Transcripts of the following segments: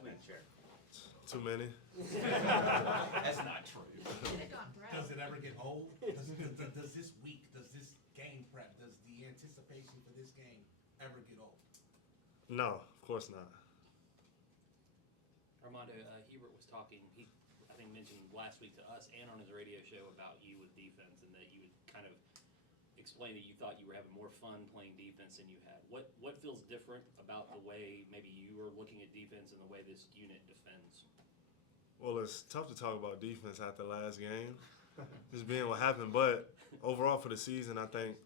that many, Chair. Too many. That's not true. Does it ever get old? Does this week, does this game prep, does the anticipation for this game ever get old? No, of course not. Armando, Hubert was talking, he, I think, mentioned last week to us and on his radio show about you with defense, and that you would kind of explain that you thought you were having more fun playing defense than you had. What feels different about the way maybe you are looking at defense and the way this unit defends? Well, it's tough to talk about defense after the last game, just being what happened. But overall for the season, I think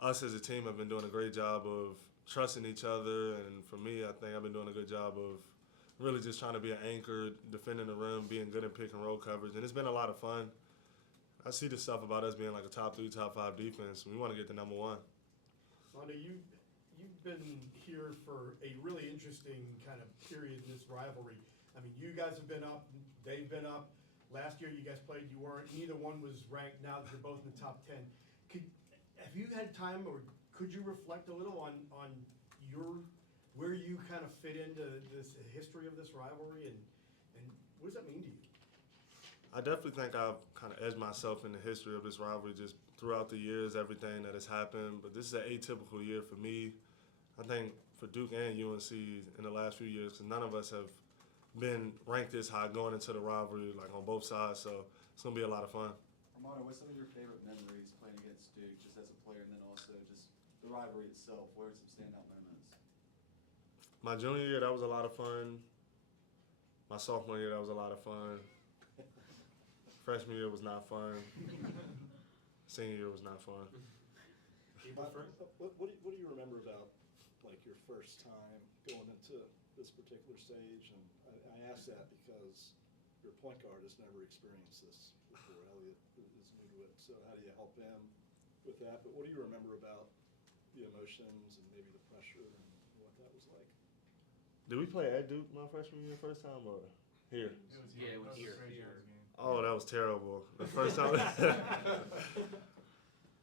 us as a team have been doing a great job of trusting each other. And for me, I think I've been doing a good job of really just trying to be an anchor, defending the rim, being good at pick and roll coverage. And it's been a lot of fun. I see the stuff about us being like a top 3, top 5 defense. We want to get to number 1. Armando, you've been here for a really interesting kind of period in this rivalry. I mean, you guys have been up, they've been up. Last year you guys played, you weren't, neither one was ranked. Now that you're both in the top 10. Have you had time, or could you reflect a little on where you kind of fit into this history of this rivalry, and what does that mean to you? I definitely think I've kind of edged myself in the history of this rivalry just throughout the years, everything that has happened. But this is an atypical year for me. I think for Duke and UNC in the last few years, because none of us have been ranked this high going into the rivalry, like on both sides. So it's going to be a lot of fun. Armando, what's some of your favorite memories playing against Duke, just as a player, and then also just the rivalry itself? What are some standout moments? My junior year, that was a lot of fun. My sophomore year, that was a lot of fun. Freshman year was not fun. Senior year was not fun. What do you remember about, like, your first time going into this particular stage? And I ask that because your point guard has never experienced this before. Elliot is new to it. So how do you help him with that? But what do you remember about the emotions and maybe the pressure and what that was like? Did we play at Duke my freshman year first time or here? Yeah, it was here. Oh, that was terrible. The first time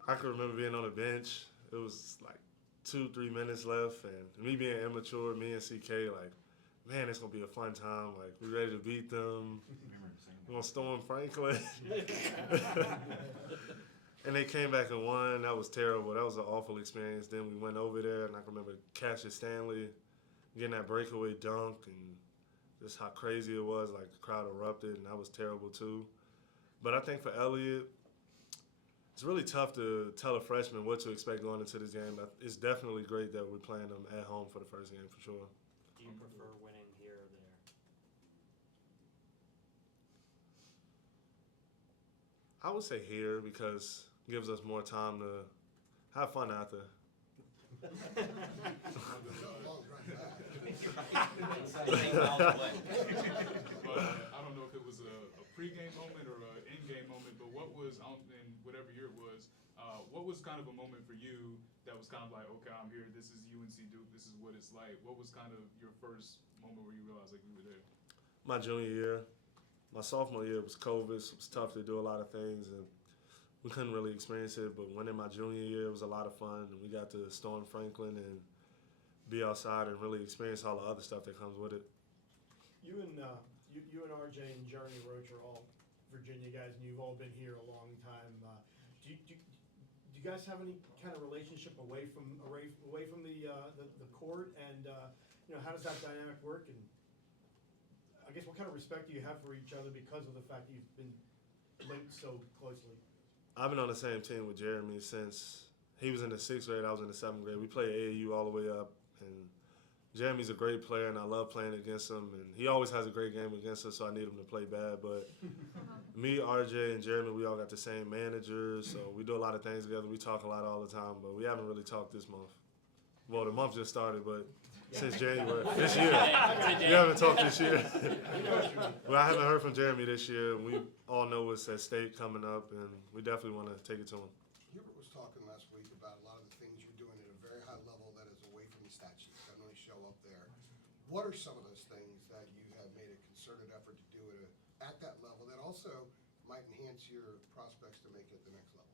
I can remember being on the bench. It was like 2-3 minutes left, and me being immature, me and CK, like, man, it's gonna be a fun time. Like, we ready to beat them. We're gonna storm Franklin. And they came back and won. That was terrible. That was an awful experience. Then we went over there, and I can remember Cassius Stanley getting that breakaway dunk, and just how crazy it was. Like, the crowd erupted, and that was terrible too. But I think for Elliot, it's really tough to tell a freshman what to expect going into this game. It's definitely great that we're playing them at home for the first game, for sure. Do you prefer winning here or there? I would say here because it gives us more time to have fun out there. But I don't know if it was a pregame moment or an in-game moment, but what was, in whatever year it was, what was kind of a moment for you that was kind of like, okay, I'm here, this is UNC Duke, this is what it's like. What was kind of your first moment where you realized like we were there? My junior year. My sophomore year was COVID, so it was tough to do a lot of things, and we couldn't really experience it. But winning my junior year was a lot of fun, and we got to storm Franklin and be outside and really experience all the other stuff that comes with it. You and RJ and Jeremy Roach are all Virginia guys, and you've all been here a long time. Do you guys have any kind of relationship away from the court, and how does that dynamic work? And I guess what kind of respect do you have for each other because of the fact that you've been linked so closely? I've been on the same team with Jeremy since he was in the 6th grade, I was in the 7th grade. We played AAU all the way up, and Jeremy's a great player, and I love playing against him. And he always has a great game against us, so I need him to play bad. But me, RJ, and Jeremy, we all got the same manager, so we do a lot of things together. We talk a lot all the time, but we haven't really talked this month. Well, the month just started, but since January, this year. We haven't talked this year. Well, I haven't heard from Jeremy this year. We all know what's at stake coming up, and we definitely want to take it to him. Hubert was talking last week about a lot of the things you're doing at a very high level that is away from the stat sheets, that really show up there. What are some of those things that you have made a concerted effort to do at that level that also might enhance your prospects to make it the next level?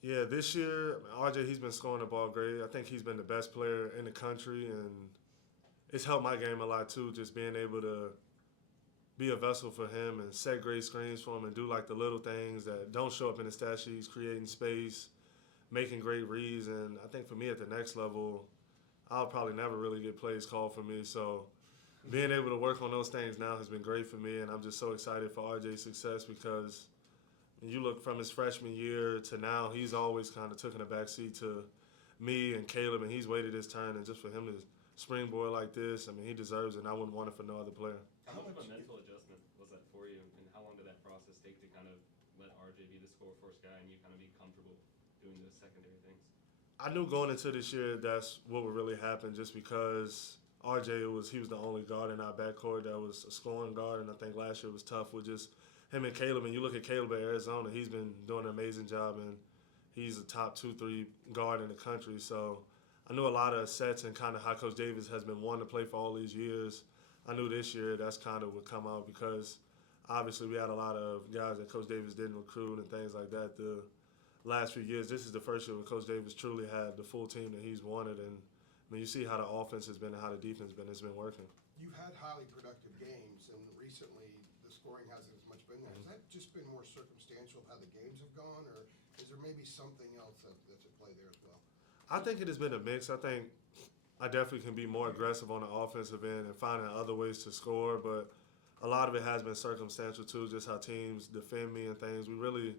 Yeah, this year, RJ, he's been scoring the ball great. I think he's been the best player in the country, and it's helped my game a lot too, just being able to be a vessel for him and set great screens for him and do like the little things that don't show up in the stat sheets, creating space, making great reads. And I think for me at the next level, I'll probably never really get plays called for me. So being able to work on those things now has been great for me, and I'm just so excited for RJ's success because when you look from his freshman year to now, he's always kind of taken a backseat to me and Caleb, and he's waited his turn. And just for him to springboard like this, I mean, he deserves it, and I wouldn't want it for no other player. How much of a mental adjustment was that for you, and how long did that process take to kind of let RJ be the score force guy and you kind of be comfortable doing those secondary things? I knew going into this year that's what would really happen just because RJ he was the only guard in our backcourt that was a scoring guard, and I think last year was tough with just him and Caleb. And you look at Caleb at Arizona, he's been doing an amazing job, and he's a top 2-3 guard in the country. So I knew a lot of sets and kind of how Coach Davis has been wanting to play for all these years. I knew this year that's kind of would come out because obviously we had a lot of guys that Coach Davis didn't recruit and things like that the last few years. This is the first year where Coach Davis truly had the full team that he's wanted, and I mean, you see how the offense has been and how the defense has been. It's been working. You've had highly productive games, and recently the scoring hasn't as much been there. Has that just been more circumstantial of how the games have gone, or is there maybe something else that's at play there as well? I think it has been a mix. I think I definitely can be more aggressive on the offensive end and finding other ways to score, but a lot of it has been circumstantial too, just how teams defend me and things. We really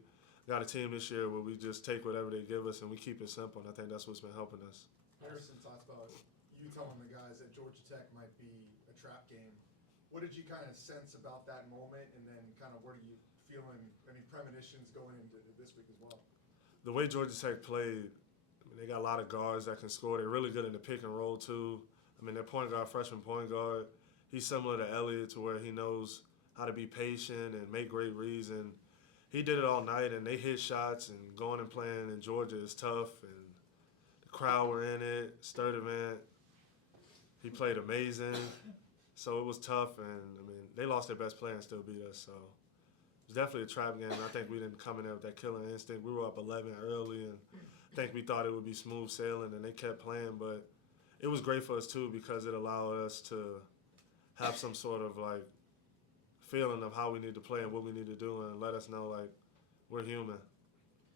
got a team this year where we just take whatever they give us and we keep it simple, and I think that's what's been helping us. Harrison talked about you telling the guys that Georgia Tech might be a trap game. What did you kind of sense about that moment, and then kind of what are you feeling, any premonitions going into this week as well? The way Georgia Tech played, I mean, they got a lot of guards that can score. They're really good in the pick and roll too. I mean, their point guard, freshman point guard, he's similar to Elliott to where he knows how to be patient and make great reads. And he did it all night, and they hit shots, and going and playing in Georgia is tough. And the crowd were in it, Sturdivant. He played amazing. So it was tough, and I mean, they lost their best player and still beat us. So it was definitely a trap game. I think we didn't come in there with that killer instinct. We were up 11 early, and I think we thought it would be smooth sailing, and they kept playing. But it was great for us too because it allowed us to have some sort of like feeling of how we need to play and what we need to do, and let us know like we're human.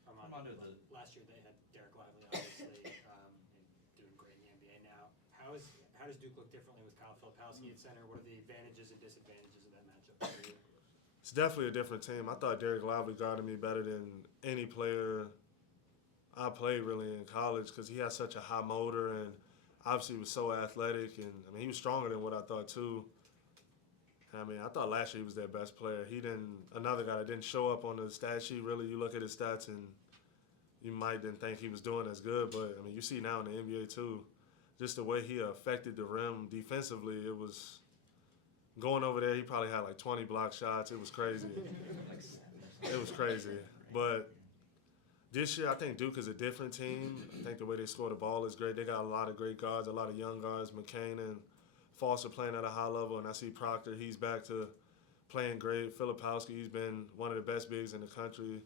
Armando, Last year they had Derek Lively, obviously, and doing great in the NBA now. How does Duke look differently with Kyle Filipowski at center? What are the advantages and disadvantages of that matchup for you? It's definitely a different team. I thought Derek Lively guarded me better than any player I played really in college because he has such a high motor and obviously was so athletic, and I mean he was stronger than what I thought too. And, I mean, I thought last year he was their best player. Another guy that didn't show up on the stat sheet really. You look at his stats and you might didn't think he was doing as good, but I mean you see now in the NBA too, just the way he affected the rim defensively. It was going over there. He probably had like 20 block shots. It was crazy. It was crazy. But this year, I think Duke is a different team. I think the way they score the ball is great. They got a lot of great guards, a lot of young guards. McCain and Foster playing at a high level, and I see Proctor. He's back to playing great. Filipowski, he's been one of the best bigs in the country.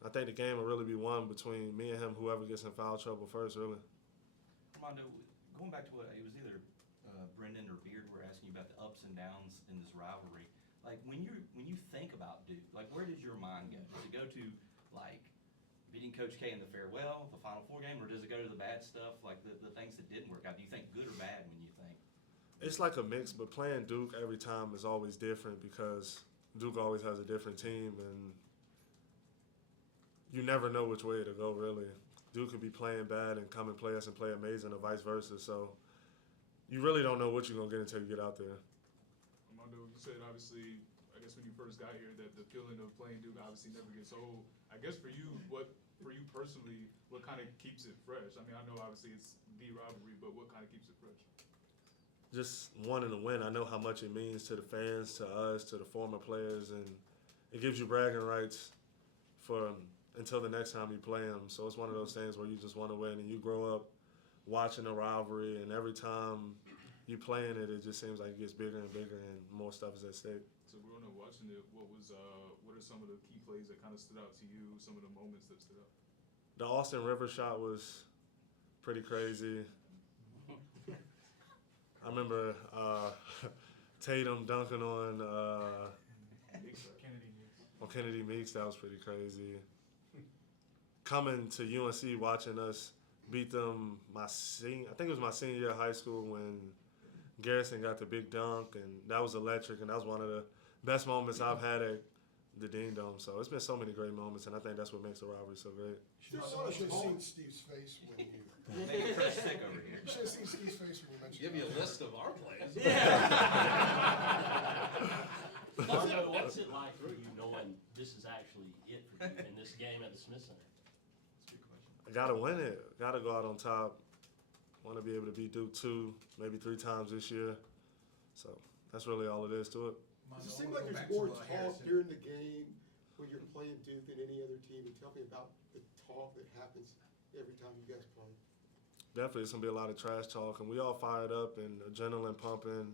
I think the game will really be won between me and him, whoever gets in foul trouble first, really. Armando, going back to what it was either Brendan or Beard were asking you about the ups and downs in this rivalry. Like when you think about Duke, like where does your mind go? Does it go to like beating Coach K in the farewell, the Final Four game, or does it go to the bad stuff, like the things that didn't work out? Do you think good or bad when you think? It's like a mix, but playing Duke every time is always different because Duke always has a different team, and you never know which way to go, really. Duke could be playing bad and come and play us and play amazing, or vice versa. So you really don't know what you're going to get until you get out there. Armando, you said obviously, I guess when you first got here, that the feeling of playing Duke obviously never gets old. I guess for you personally, what kind of keeps it fresh? I mean, I know obviously it's the rivalry, but what kind of keeps it fresh? Just wanting to win. I know how much it means to the fans, to us, to the former players, and it gives you bragging rights for until the next time you play them. So it's one of those things where you just want to win, and you grow up watching the rivalry, and every time you play in it, it just seems like it gets bigger and bigger, and more stuff is at stake. So growing up watching it, what are some of the key plays that kind of stood out to you? Some of the moments that stood out? The Austin Rivers shot was pretty crazy. I remember Tatum dunking on Kennedy Meeks. That was pretty crazy. Coming to UNC, watching us beat them I think it was my senior year of high school when Garrison got the big dunk, and that was electric, and that was one of the best moments I've had at the Dean Dome. So it's been so many great moments, and I think that's what makes the rivalry so great. You should have seen Steve's face when you. Make Chris sick over here. You should have seen Steve's face when you mentioned. Give you a list of our plays. Armando, what's it like for you knowing this is actually it for you in this game at the Smith Center? That's a good question. I gotta win it. Gotta go out on top. Want to be able to beat Duke 2, maybe 3 times this year. So that's really all it is to it. Mondo, Does it I seem wanna like go there's back to, more talk Harrison. during the game when you're playing Duke than any other team? And tell me about the talk that happens every time you guys play. Definitely, it's gonna be a lot of trash talk, and we all fired up and adrenaline pumping,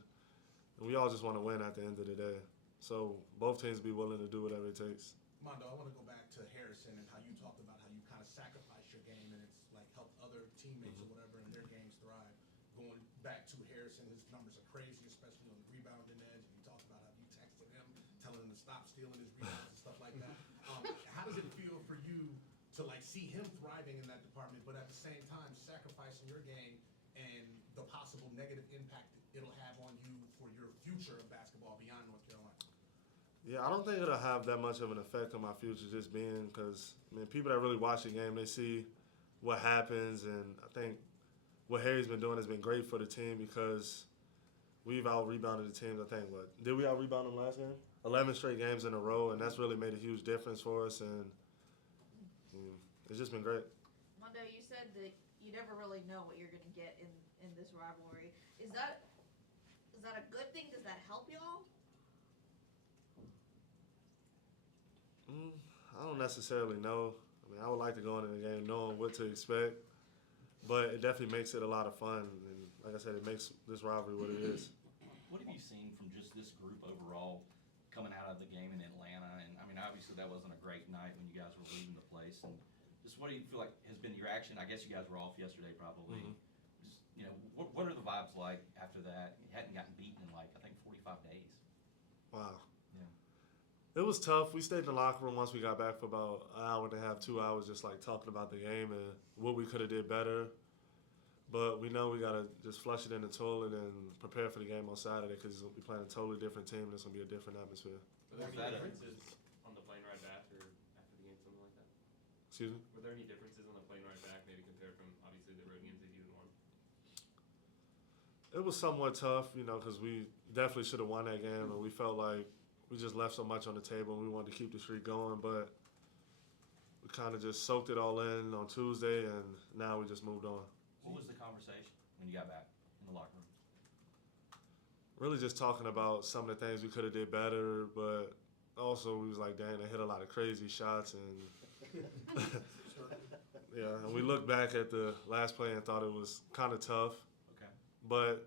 and we all just want to win at the end of the day. So both teams be willing to do whatever it takes. Mondo, I want to go back to Harrison and how you talked about how you kind of sacrificed your game and it's like helped other teammates or whatever and their games thrive. Going back to Harrison, his numbers are crazy, especially on the rebounding edge. And you talked about how you texted him, telling him to stop stealing his rebounds and stuff like that. How does it feel for you to like see him thriving in that department, but at the same time sacrificing your game and the possible negative impact it'll have on you for your future of basketball beyond North Carolina? Yeah, I don't think it'll have that much of an effect on my future just being because, I mean, people that really watch the game, they see what happens, and I think what Harry's been doing has been great for the team because we've out-rebounded the teams, I think, did we out-rebound them last game? 11 straight games in a row, and that's really made a huge difference for us, and it's just been great. Mondo, you said that you never really know what you're going to get in this rivalry. Is that a good thing? Does that help y'all? I don't necessarily know. I mean, I would like to go into the game knowing what to expect, but it definitely makes it a lot of fun. And like I said, it makes this rivalry what it is. What have you seen from just this group overall coming out of the game in Atlanta? And I mean, obviously that wasn't a great night when you guys were leaving the place. And just what do you feel like has been your action? I guess you guys were off yesterday probably. Just, you know, what are the vibes like after that? You hadn't gotten beaten in like, I think 45 days. Wow. Yeah. It was tough. We stayed in the locker room once we got back for about an hour and a half, 2 hours, just like talking about the game and what we could have did better. But we know we got to just flush it in the toilet and prepare for the game on Saturday because we're playing a totally different team and it's going to be a different atmosphere. Were there any differences on the plane ride back or after the game, something like that? Excuse me? Were there any differences on the plane ride back, maybe compared from obviously the road games that you won? It was somewhat tough, you know, because we definitely should have won that game, and we felt like we just left so much on the table, and we wanted to keep the streak going, but we kind of just soaked it all in on Tuesday, and now we just moved on. What was the conversation when you got back in the locker room? Really just talking about some of the things we could have did better, but also we was like, dang, they hit a lot of crazy shots, and yeah, and we looked back at the last play and thought it was kind of tough. Okay. But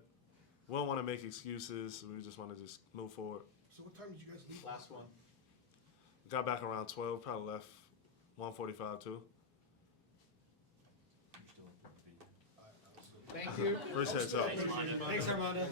we don't want to make excuses. We just want to just move forward. So what time did you guys leave? Last one. Got back around 12, probably left 1:45 too. You're still in the video. I was Thank you. Appreciate it, y'all. Thanks, Armando.